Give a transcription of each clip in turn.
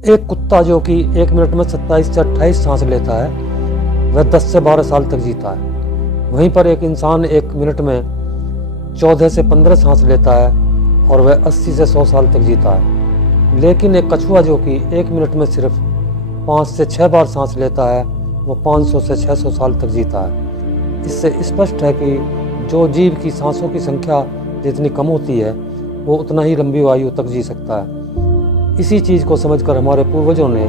एक कुत्ता जो कि 1 मिनट में 27 से 28 सांस लेता है, वह 10 से 12 साल तक जीता है। वहीं पर एक इंसान 1 मिनट में 14 से 15 सांस लेता है और वह 80 से 100 साल तक जीता है। लेकिन एक कछुआ जो कि 1 मिनट में सिर्फ 5 से 6 बार सांस लेता है, वो 500 से 600 साल तक जीता है। इससे स्पष्ट है कि जो जीव की सांसों की संख्या जितनी कम होती है, वो उतना ही लंबी आयु तक जी सकता है। इसी चीज़ को समझकर हमारे पूर्वजों ने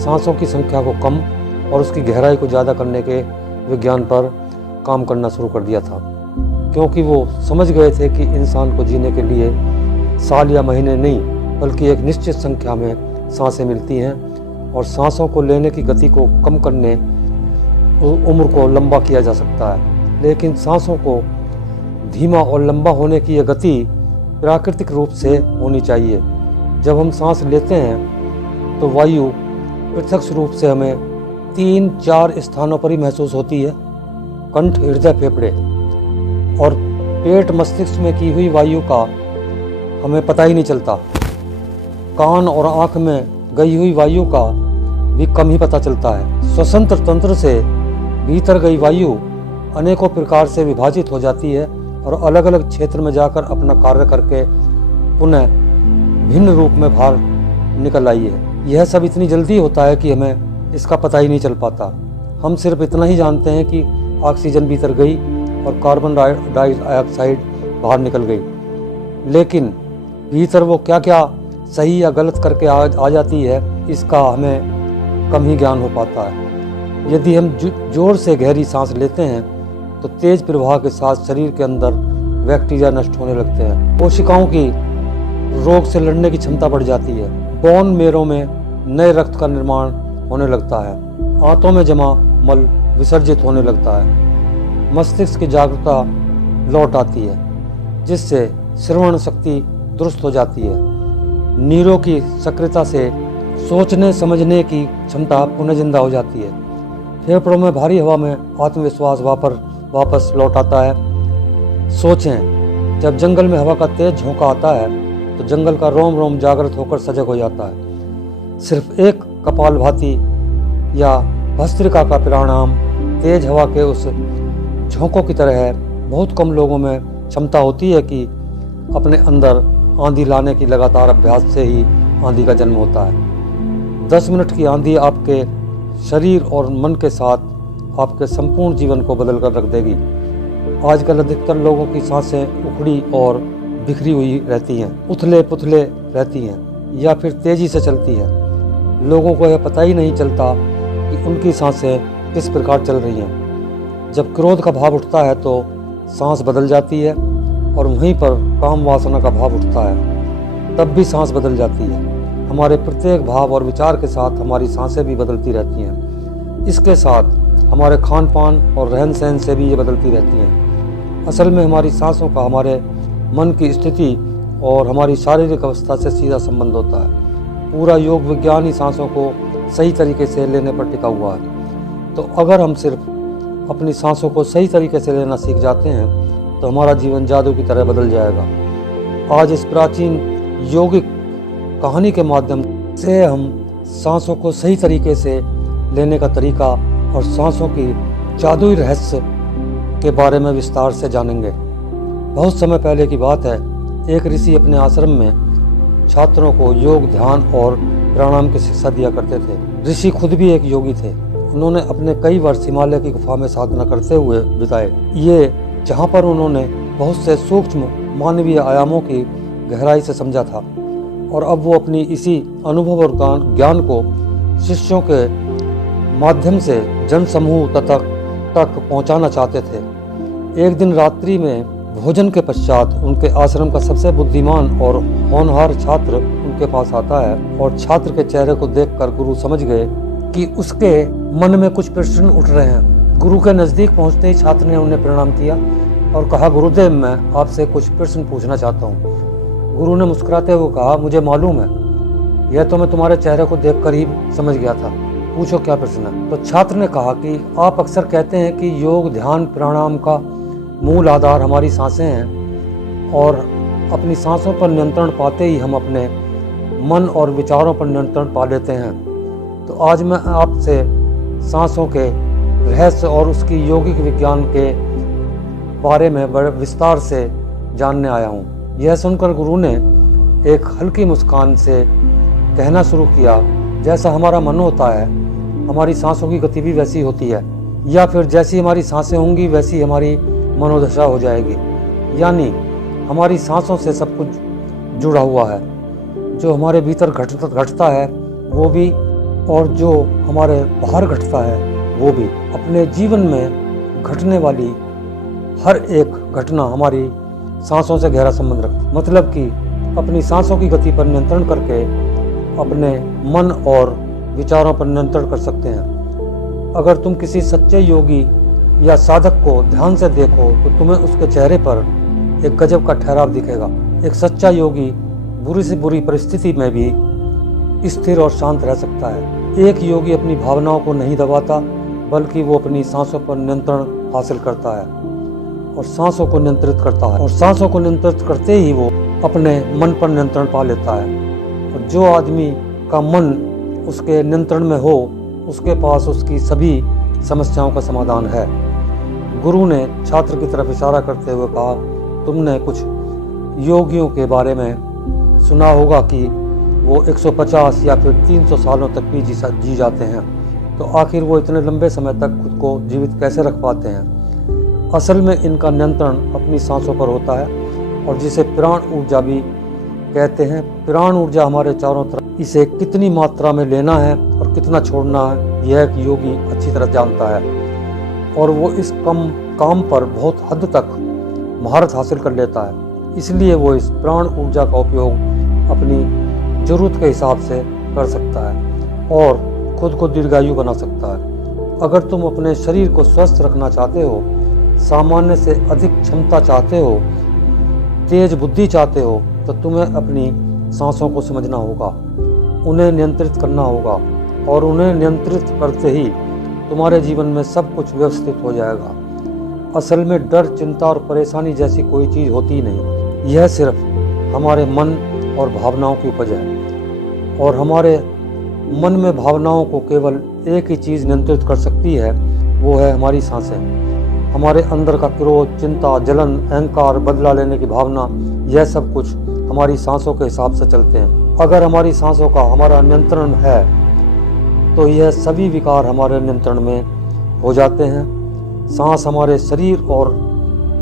सांसों की संख्या को कम और उसकी गहराई को ज़्यादा करने के विज्ञान पर काम करना शुरू कर दिया था, क्योंकि वो समझ गए थे कि इंसान को जीने के लिए साल या महीने नहीं, बल्कि एक निश्चित संख्या में सांसें मिलती हैं और सांसों को लेने की गति को कम करने उम्र को लंबा किया जा सकता है। लेकिन सांसों को धीमा और लंबा होने की यह गति प्राकृतिक रूप से होनी चाहिए। जब हम सांस लेते हैं तो वायु पृथक रूप से हमें 3-4 स्थानों पर ही महसूस होती है: कंठ, हृदय, फेफड़े। और पेट मस्तिष्क में की हुई वायु का हमें पता ही नहीं चलता। कान और आँख में गई हुई वायु का भी कम ही पता चलता है। श्वसन तंत्र से भीतर गई वायु अनेकों प्रकार से विभाजित हो जाती है और अलग अलग क्षेत्र में जाकर अपना कार्य करके पुनः भिन्न रूप में बाहर निकल आई है। यह सब इतनी जल्दी होता है कि हमें इसका पता ही नहीं चल पाता। हम सिर्फ इतना ही जानते हैं कि ऑक्सीजन भीतर गई और कार्बन डाइऑक्साइड बाहर निकल गई। लेकिन भीतर वो क्या क्या सही या गलत करके आ जाती है, इसका हमें कम ही ज्ञान हो पाता है। यदि हम जोर से गहरी सांस लेते हैं तो तेज प्रवाह के साथ शरीर के अंदर बैक्टीरिया नष्ट होने लगते हैं। कोशिकाओं की रोग से लड़ने की क्षमता बढ़ जाती है। बोन मेरो में नए रक्त का निर्माण होने लगता है। आंतों में जमा मल विसर्जित होने लगता है। मस्तिष्क की जागरूकता लौट आती है, जिससे श्रवण शक्ति दुरुस्त हो जाती है। नीरों की सक्रियता से सोचने समझने की क्षमता पुनः जिंदा हो जाती है। फेफड़ों में भारी हवा में आत्मविश्वास वापस लौट आता है। सोचें, जब जंगल में हवा का तेज झोंका आता है तो जंगल का रोम रोम जागृत होकर सजग हो जाता है। सिर्फ एक कपालभाति या भस्त्रिका का परिणाम तेज हवा के उस झोंकों की तरह है। बहुत कम लोगों में क्षमता होती है कि अपने अंदर आंधी लाने की लगातार अभ्यास से ही आंधी का जन्म होता है। 10 मिनट की आंधी आपके शरीर और मन के साथ आपके संपूर्ण जीवन को बदल कर रख देगी। आजकल अधिकतर लोगों की सांसें उखड़ी और बिखरी हुई रहती हैं, उथले पुथले रहती हैं या फिर तेजी से चलती हैं। लोगों को यह पता ही नहीं चलता कि उनकी सांसें किस प्रकार चल रही हैं। जब क्रोध का भाव उठता है तो सांस बदल जाती है और वहीं पर काम वासना का भाव उठता है, तब भी सांस बदल जाती है। हमारे प्रत्येक भाव और विचार के साथ हमारी सांसें भी बदलती रहती हैं। इसके साथ हमारे खान पान और रहन सहन से भी ये बदलती रहती हैं। असल में हमारी सांसों का हमारे मन की स्थिति और हमारी शारीरिक अवस्था से सीधा संबंध होता है। पूरा योग विज्ञान ही सांसों को सही तरीके से लेने पर टिका हुआ है। तो अगर हम सिर्फ अपनी सांसों को सही तरीके से लेना सीख जाते हैं तो हमारा जीवन जादू की तरह बदल जाएगा। आज इस प्राचीन यौगिक कहानी के माध्यम से हम सांसों को सही तरीके से लेने का तरीका और सांसों की जादुई रहस्य के बारे में विस्तार से जानेंगे। बहुत समय पहले की बात है, एक ऋषि अपने आश्रम में छात्रों को योग, ध्यान और प्राणायाम की शिक्षा दिया करते थे। ऋषि खुद भी एक योगी थे। उन्होंने अपने कई वर्ष हिमालय की गुफा में साधना करते हुए बिताए, ये जहाँ पर उन्होंने बहुत से सूक्ष्म मानवीय आयामों की गहराई से समझा था। और अब वो अपनी इसी अनुभव और ज्ञान को शिष्यों के माध्यम से जन समूह तक पहुंचाना चाहते थे। एक दिन रात्रि में भोजन के पश्चात उनके आश्रम का सबसे बुद्धिमान और होनहार छात्र उनके पास आता है और छात्र के चेहरे को देखकर गुरु समझ गए कि उसके मन में कुछ प्रश्न उठ रहे हैं। गुरु के नज़दीक पहुंचते ही छात्र ने उन्हें प्रणाम किया और कहा, गुरुदेव, मैं आपसे कुछ प्रश्न पूछना चाहता हूँ। गुरु ने मुस्कुराते हुए कहा, मुझे मालूम है, यह तो मैं तुम्हारे चेहरे को देखकर ही समझ गया था। पूछो क्या प्रश्न है। तो छात्र ने कहा कि आप अक्सर कहते हैं कि योग, ध्यान, प्राणायाम का मूल आधार हमारी सांसें हैं और अपनी सांसों पर नियंत्रण पाते ही हम अपने मन और विचारों पर नियंत्रण पा लेते हैं। तो आज मैं आपसे सांसों के रहस्य और उसकी यौगिक विज्ञान के बारे में बड़े विस्तार से जानने आया हूँ। यह सुनकर गुरु ने एक हल्की मुस्कान से कहना शुरू किया, जैसा हमारा मन होता है हमारी सांसों की गति भी वैसी होती है, या फिर जैसी हमारी सांसें होंगी वैसी हमारी मनोदशा हो जाएगी। यानी हमारी सांसों से सब कुछ जुड़ा हुआ है। जो हमारे भीतर घटता है वो भी, और जो हमारे बाहर घटता है वो भी। अपने जीवन में घटने वाली हर एक घटना हमारी सांसों से गहरा संबंध रखती है। मतलब कि अपनी सांसों की गति पर नियंत्रण करके अपने मन और विचारों पर नियंत्रण कर सकते हैं। अगर तुम किसी सच्चे योगी या साधक को ध्यान से देखो तो तुम्हें उसके चेहरे पर एक गजब का ठहराव दिखेगा। एक सच्चा योगी बुरी से बुरी परिस्थिति में भी स्थिर और शांत रह सकता है। एक योगी अपनी भावनाओं को नहीं दबाता, बल्कि वो अपनी सांसों पर नियंत्रण हासिल करता है और सांसों को नियंत्रित करता है, और सांसों को नियंत्रित करते ही वो अपने मन पर नियंत्रण पा लेता है। और जो आदमी का मन उसके नियंत्रण में हो, उसके पास उसकी सभी समस्याओं का समाधान है। गुरु ने छात्र की तरफ इशारा करते हुए कहा, तुमने कुछ योगियों के बारे में सुना होगा कि वो 150 या फिर 300 सालों तक भी जी जाते हैं। तो आखिर वो इतने लंबे समय तक खुद को जीवित कैसे रख पाते हैं? असल में इनका नियंत्रण अपनी सांसों पर होता है, और जिसे प्राण ऊर्जा भी कहते हैं। प्राण ऊर्जा हमारे चारों तरफ, इसे कितनी मात्रा में लेना है और कितना छोड़ना है यह एक योगी अच्छी तरह जानता है, और वो इस काम पर बहुत हद तक महारत हासिल कर लेता है। इसलिए वो इस प्राण ऊर्जा का उपयोग अपनी जरूरत के हिसाब से कर सकता है और खुद को दीर्घायु बना सकता है। अगर तुम अपने शरीर को स्वस्थ रखना चाहते हो, सामान्य से अधिक क्षमता चाहते हो, तेज बुद्धि चाहते हो, तो तुम्हें अपनी सांसों को समझना होगा, उन्हें नियंत्रित करना होगा, और उन्हें नियंत्रित करते ही तुम्हारे जीवन में सब कुछ व्यवस्थित हो जाएगा। असल में डर, चिंता और परेशानी जैसी कोई चीज़ होती नहीं। यह सिर्फ हमारे मन और भावनाओं की उपज है, और हमारे मन में भावनाओं को केवल एक ही चीज़ नियंत्रित कर सकती है, वो है हमारी सांसें। हमारे अंदर का क्रोध, चिंता, जलन, अहंकार, बदला लेने की भावना, यह सब कुछ हमारी सांसों के हिसाब से चलते हैं। अगर हमारी सांसों का हमारा नियंत्रण है तो यह सभी विकार हमारे नियंत्रण में हो जाते हैं। सांस हमारे शरीर और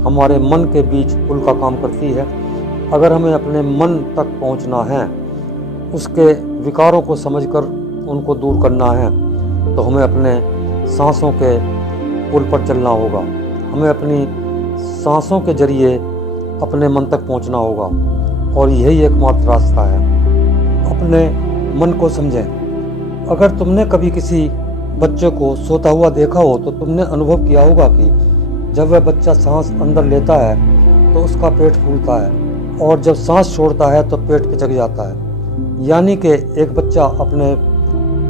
हमारे मन के बीच पुल का काम करती है। अगर हमें अपने मन तक पहुंचना है, उसके विकारों को समझकर उनको दूर करना है, तो हमें अपने सांसों के पुल पर चलना होगा। हमें अपनी सांसों के जरिए अपने मन तक पहुंचना होगा, और यही एकमात्र रास्ता है। अपने मन को समझें। अगर तुमने कभी किसी बच्चे को सोता हुआ देखा हो तो तुमने अनुभव किया होगा कि जब वह बच्चा सांस अंदर लेता है तो उसका पेट फूलता है, और जब सांस छोड़ता है तो पेट पिचक जाता है। यानी कि एक बच्चा अपने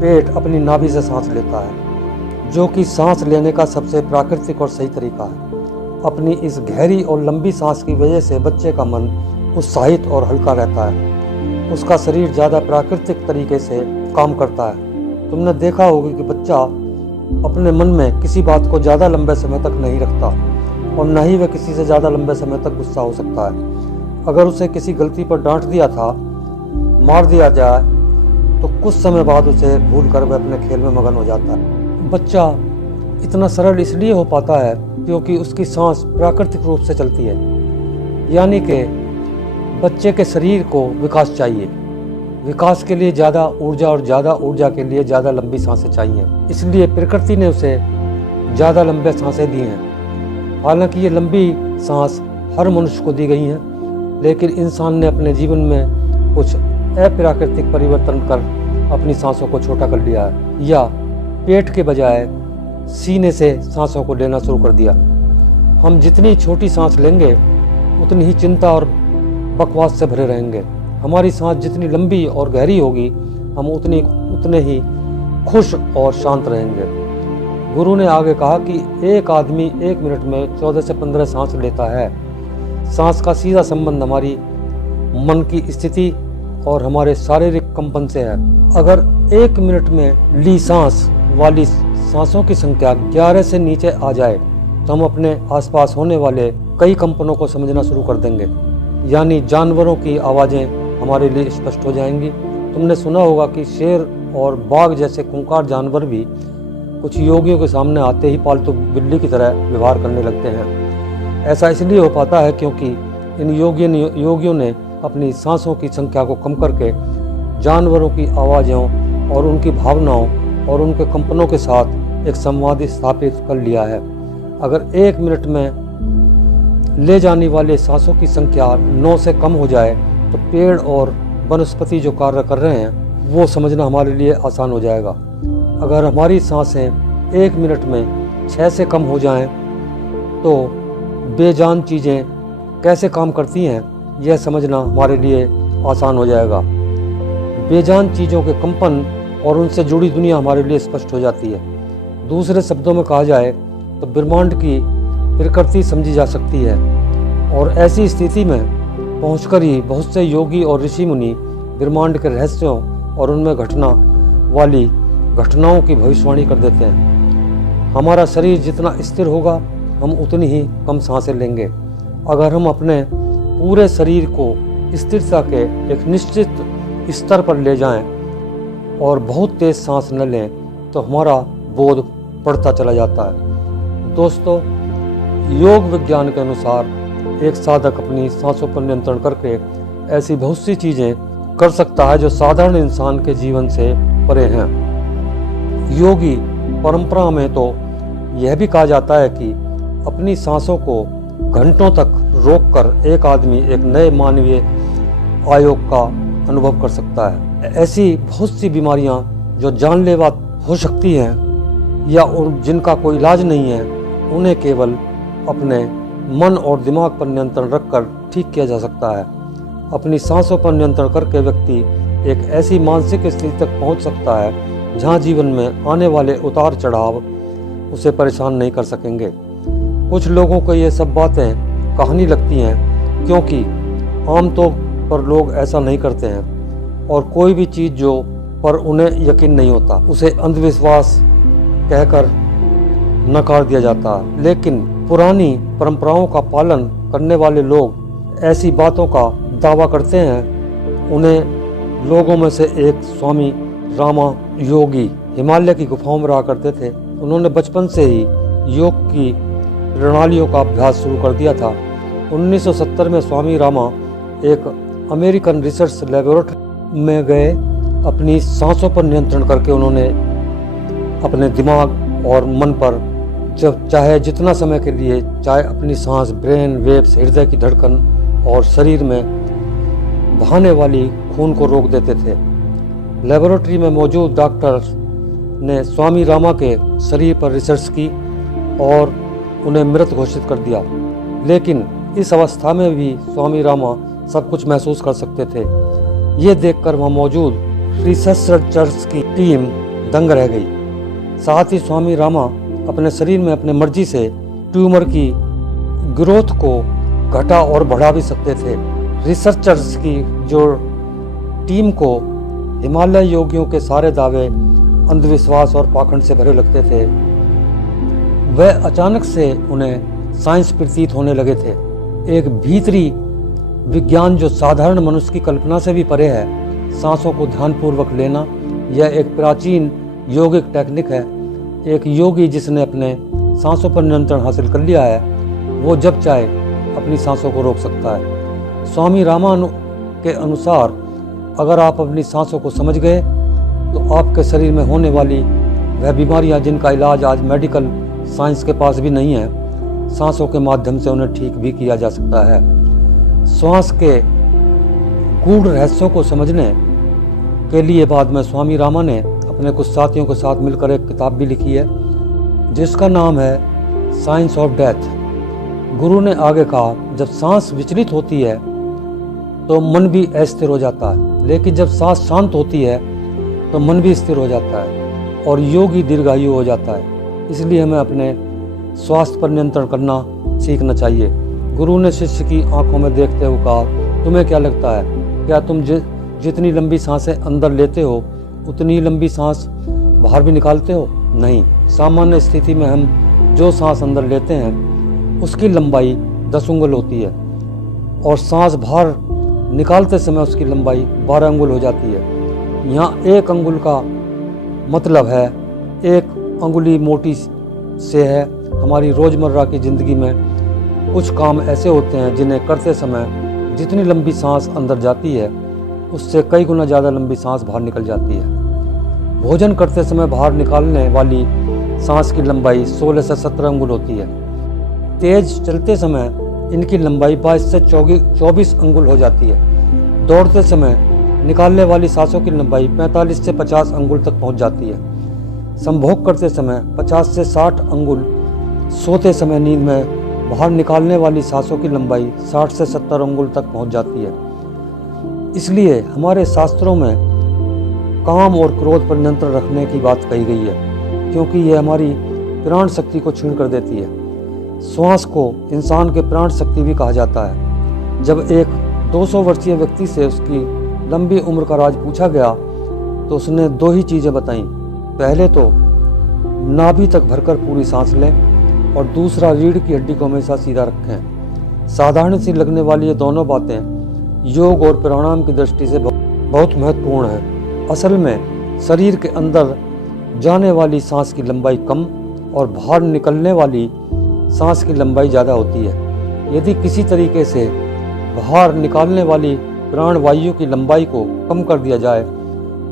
पेट, अपनी नाभि से सांस लेता है, जो कि सांस लेने का सबसे प्राकृतिक और सही तरीका है। अपनी इस गहरी और लंबी सांस की वजह से बच्चे का मन उत्साहित और हल्का रहता है। उसका शरीर ज़्यादा प्राकृतिक तरीके से काम करता है। तुमने देखा होगा कि बच्चा अपने मन में किसी बात को ज़्यादा लंबे समय तक नहीं रखता, और न ही वह किसी से ज़्यादा लंबे समय तक गुस्सा हो सकता है। अगर उसे किसी गलती पर डांट दिया था, मार दिया जाए, तो कुछ समय बाद उसे भूल कर वह अपने खेल में मगन हो जाता है। बच्चा इतना सरल इसलिए हो पाता है क्योंकि उसकी सांस प्राकृतिक रूप से चलती है। यानी कि बच्चे के शरीर को विकास चाहिए। विकास के लिए ज़्यादा ऊर्जा, और ज़्यादा ऊर्जा के लिए ज़्यादा लंबी सांसें चाहिए। इसलिए प्रकृति ने उसे ज़्यादा लंबे सांसें दी हैं। हालांकि ये लंबी सांस हर मनुष्य को दी गई हैं, लेकिन इंसान ने अपने जीवन में कुछ अप्राकृतिक परिवर्तन कर अपनी सांसों को छोटा कर लिया है, या पेट के बजाय सीने से सांसों को लेना शुरू कर दिया। हम जितनी छोटी सांस लेंगे उतनी ही चिंता और बकवास से भरे रहेंगे। हमारी सांस जितनी लंबी और गहरी होगी, हम उतने ही खुश और शांत रहेंगे। गुरु ने आगे कहा कि एक आदमी 1 मिनट में 14 से 15 सांस लेता है। सांस का सीधा संबंध हमारी मन की स्थिति और हमारे शारीरिक कंपन से है। अगर 1 मिनट में ली सांस वाली सांसों की संख्या 11 से नीचे आ जाए तो हम अपने आसपास होने वाले कई कंपनों को समझना शुरू कर देंगे, यानी जानवरों की आवाज़ें हमारे लिए स्पष्ट हो जाएंगी। तुमने सुना होगा कि शेर और बाघ जैसे खूंखार जानवर भी कुछ योगियों के सामने आते ही पालतू बिल्ली की तरह व्यवहार करने लगते हैं। ऐसा इसलिए हो पाता है क्योंकि इन योगियों ने अपनी सांसों की संख्या को कम करके जानवरों की आवाज़ों और उनकी भावनाओं और उनके कंपनों के साथ एक संवाद स्थापित कर लिया है। अगर 1 मिनट में ले जाने वाले सांसों की संख्या 9 से कम हो जाए तो पेड़ और वनस्पति जो कार्य कर रहे हैं वो समझना हमारे लिए आसान हो जाएगा। अगर हमारी सांसें 1 मिनट में 6 से कम हो जाएं तो बेजान चीज़ें कैसे काम करती हैं यह समझना हमारे लिए आसान हो जाएगा। बेजान चीज़ों के कंपन और उनसे जुड़ी दुनिया हमारे लिए स्पष्ट हो जाती है। दूसरे शब्दों में कहा जाए तो ब्रह्मांड की प्रकृति समझी जा सकती है और ऐसी स्थिति में पहुंचकर ही बहुत से योगी और ऋषि मुनि ब्रह्मांड के रहस्यों और उनमें घटना वाली घटनाओं की भविष्यवाणी कर देते हैं। हमारा शरीर जितना स्थिर होगा हम उतनी ही कम सांसें लेंगे। अगर हम अपने पूरे शरीर को स्थिरता के एक निश्चित स्तर पर ले जाएं और बहुत तेज सांस न लें तो हमारा बोध बढ़ता चला जाता है। दोस्तों, योग विज्ञान के अनुसार एक साधक अपनी सांसों पर नियंत्रण करके ऐसी बहुत सी चीज़ें कर सकता है जो साधारण इंसान के जीवन से परे हैं। योगी परंपरा में तो यह भी कहा जाता है कि अपनी सांसों को घंटों तक रोककर एक आदमी एक नए मानवीय आयोग का अनुभव कर सकता है। ऐसी बहुत सी बीमारियां जो जानलेवा हो सकती हैं या जिनका कोई इलाज नहीं है उन्हें केवल अपने मन और दिमाग पर नियंत्रण रखकर ठीक किया जा सकता है। अपनी सांसों पर नियंत्रण करके व्यक्ति एक ऐसी मानसिक स्थिति तक पहुंच सकता है जहां जीवन में आने वाले उतार चढ़ाव उसे परेशान नहीं कर सकेंगे। कुछ लोगों को ये सब बातें कहानी लगती हैं क्योंकि आमतौर पर लोग ऐसा नहीं करते हैं और कोई भी चीज़ जो पर उन्हें यकीन नहीं होता उसे अंधविश्वास कहकर नकार दिया जाता है। लेकिन पुरानी परंपराओं का पालन करने वाले लोग ऐसी बातों का दावा करते हैं। उन्हें लोगों में से एक स्वामी रामा योगी हिमालय की गुफाओं में रहा करते थे। उन्होंने बचपन से ही योग की प्रणालियों का अभ्यास शुरू कर दिया था। 1970 में स्वामी रामा एक अमेरिकन रिसर्च लेबोरेटरी में गए। अपनी सांसों पर नियंत्रण करके उन्होंने अपने दिमाग और मन पर जब चाहे जितना समय के लिए चाहे अपनी सांस, ब्रेन वेव्स, हृदय की धड़कन और शरीर में बहाने वाली खून को रोक देते थे। लेबोरेटरी में मौजूद डॉक्टर ने स्वामी रामा के शरीर पर रिसर्च की और उन्हें मृत घोषित कर दिया। लेकिन इस अवस्था में भी स्वामी रामा सब कुछ महसूस कर सकते थे। ये देखकर वहाँ मौजूद रिसर्चर्स की टीम दंग रह गई। साथ ही स्वामी रामा अपने शरीर में अपने मर्जी से ट्यूमर की ग्रोथ को घटा और बढ़ा भी सकते थे। रिसर्चर्स की जो टीम को हिमालय योगियों के सारे दावे अंधविश्वास और पाखंड से भरे लगते थे। वह अचानक से उन्हें साइंस प्रतीत होने लगे थे। एक भीतरी विज्ञान जो साधारण मनुष्य की कल्पना से भी परे है। सांसों को ध्यानपूर्वक लेना यह एक प्राचीन योगिक टेक्निक है। एक योगी जिसने अपने सांसों पर नियंत्रण हासिल कर लिया है वो जब चाहे अपनी सांसों को रोक सकता है। स्वामी रामा के अनुसार अगर आप अपनी सांसों को समझ गए तो आपके शरीर में होने वाली वह बीमारियां जिनका इलाज आज मेडिकल साइंस के पास भी नहीं है, सांसों के माध्यम से उन्हें ठीक भी किया जा सकता है। श्वास के गूढ़ रहस्यों को समझने के लिए बाद में स्वामी रामा ने अपने कुछ साथियों के साथ मिलकर एक किताब भी लिखी है जिसका नाम है साइंस ऑफ डेथ। गुरु ने आगे कहा, जब सांस विचलित होती है तो मन भी अस्थिर हो जाता है, लेकिन जब सांस शांत होती है तो मन भी स्थिर हो जाता है और योगी दीर्घायु हो जाता है। इसलिए हमें अपने स्वास्थ्य पर नियंत्रण करना सीखना चाहिए। गुरु ने शिष्य की आंखों में देखते हुए कहा, तुम्हें क्या लगता है, क्या तुम जितनी लंबी सांसें अंदर लेते हो उतनी लंबी सांस बाहर भी निकालते हो? नहीं। सामान्य स्थिति में हम जो सांस अंदर लेते हैं उसकी लंबाई 10 अंगुल होती है और सांस बाहर निकालते समय उसकी लंबाई 12 अंगुल हो जाती है। यहाँ 1 अंगुल का मतलब है 1 अंगुली मोटी से है। हमारी रोज़मर्रा की ज़िंदगी में कुछ काम ऐसे होते हैं जिन्हें करते समय जितनी लंबी सांस अंदर जाती है उससे कई गुना ज़्यादा लंबी सांस बाहर निकल जाती है। भोजन करते समय बाहर निकालने वाली सांस की लंबाई 16 से 17 अंगुल होती है। तेज चलते समय इनकी लंबाई 22 से 24 अंगुल हो जाती है। दौड़ते समय निकालने वाली सांसों की लंबाई 45 से 50 अंगुल तक पहुंच जाती है। संभोग करते समय 50 से 60 अंगुल, सोते समय नींद में बाहर निकालने वाली सांसों की लंबाई 60 से 70 अंगुल तक पहुंच जाती है। इसलिए हमारे शास्त्रों में काम और क्रोध पर नियंत्रण रखने की बात कही गई है, क्योंकि ये हमारी प्राण शक्ति को छीन कर देती है। श्वास को इंसान के प्राण शक्ति भी कहा जाता है। जब एक 200 वर्षीय व्यक्ति से उसकी लंबी उम्र का राज पूछा गया तो उसने 2 ही चीज़ें बताईं। पहले तो नाभि तक भरकर पूरी सांस लें और दूसरा रीढ़ की हड्डी को हमेशा सीधा रखें। साधारण सी लगने वाली ये दोनों बातें योग और प्राणायाम की दृष्टि से बहुत महत्वपूर्ण है। असल में शरीर के अंदर जाने वाली सांस की लंबाई कम और बाहर निकलने वाली सांस की लंबाई ज़्यादा होती है। यदि किसी तरीके से बाहर निकालने वाली प्राण वायु की लंबाई को कम कर दिया जाए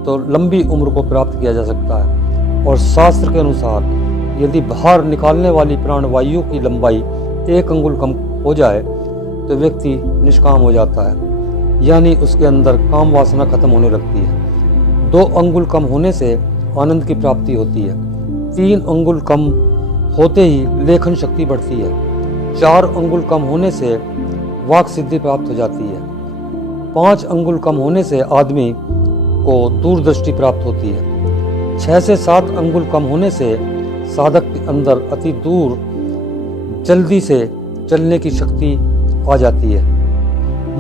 तो लंबी उम्र को प्राप्त किया जा सकता है। और शास्त्र के अनुसार यदि बाहर निकालने वाली प्राण वायु की लंबाई 1 अंगुल कम हो जाए तो व्यक्ति निष्काम हो जाता है, यानी उसके अंदर काम वासना खत्म होने लगती है। 2 अंगुल कम होने से आनंद की प्राप्ति होती है। 3 अंगुल कम होते ही लेखन शक्ति बढ़ती है। 4 अंगुल कम होने से वाक सिद्धि प्राप्त हो जाती है। 5 अंगुल कम होने से आदमी को दूरदृष्टि प्राप्त होती है। 6 से 7 अंगुल कम होने से साधक के अंदर अति दूर जल्दी से चलने की शक्ति आ जाती है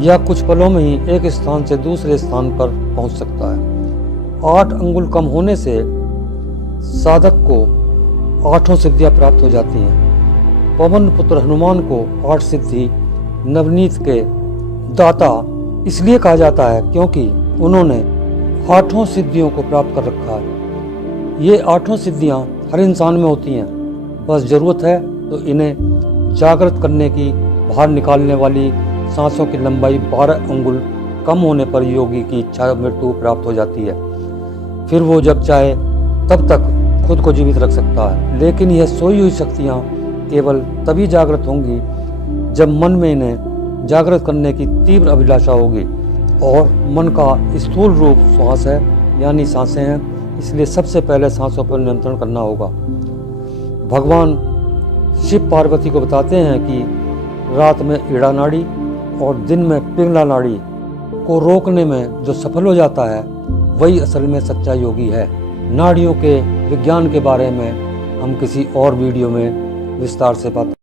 या कुछ पलों में ही एक स्थान से दूसरे स्थान पर पहुंच सकता है। 8 अंगुल कम होने से साधक को 8 सिद्धियां प्राप्त हो जाती हैं। पवन पुत्र हनुमान को 8 सिद्धि नवनीत के दाता इसलिए कहा जाता है क्योंकि उन्होंने 8 सिद्धियों को प्राप्त कर रखा है। ये 8 सिद्धियां हर इंसान में होती हैं, बस ज़रूरत है तो इन्हें जागृत करने की। बाहर निकालने वाली सांसों की लंबाई 12 अंगुल कम होने पर योगी की इच्छा मृत्यु प्राप्त हो जाती है। फिर वो जब चाहे तब तक खुद को जीवित रख सकता है। लेकिन यह सोई हुई शक्तियाँ केवल तभी जागृत होंगी जब मन में इन्हें जागृत करने की तीव्र अभिलाषा होगी। और मन का स्थूल रूप श्वास है, यानी सांसें हैं, इसलिए सबसे पहले सांसों पर नियंत्रण करना होगा। भगवान शिव पार्वती को बताते हैं कि रात में ईड़ा नाड़ी और दिन में पिंगला नाड़ी को रोकने में जो सफल हो जाता है वही असल में सच्चा योगी है। नाड़ियों के विज्ञान के बारे में हम किसी और वीडियो में विस्तार से बात